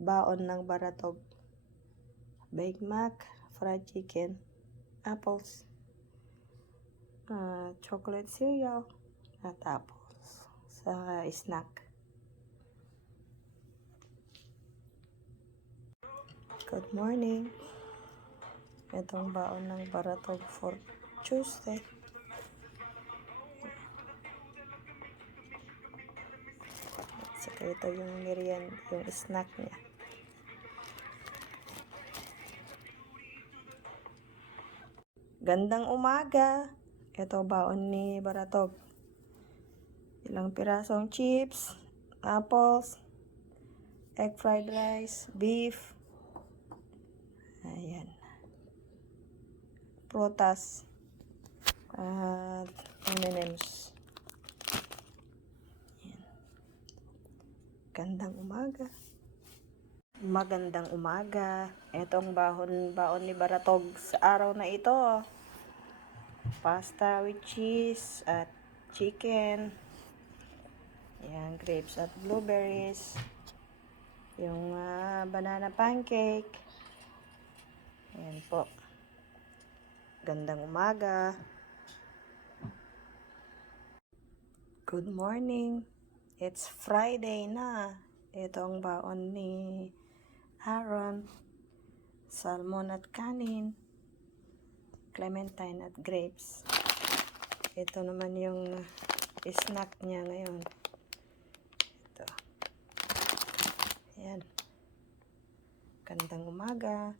baon ng baratog. Big Mac, fried chicken, apples, ah, chocolate cereal, at apples sa snack. Good morning. Itong baon ng baratog for Tuesday. Saka ito yung meriend, yung snack niya. Gandang umaga. Ito baon ni Baratog. Ilang pirasong chips, apples, egg fried rice, beef. Ayan. Prutas. At M&M's. Gandang umaga. Magandang umaga. Etong bahon baon ni Baratog sa araw na ito. Pasta with cheese at chicken. Ayan, grapes at blueberries. Yung ah, banana pancake. Ayan po. Gandang umaga. Good morning. It's Friday na. Ito ang baon ni Aaron. Salmon at kanin. Clementine at grapes. Ito naman yung snack niya ngayon. Ito. Ayan. Gandang umaga.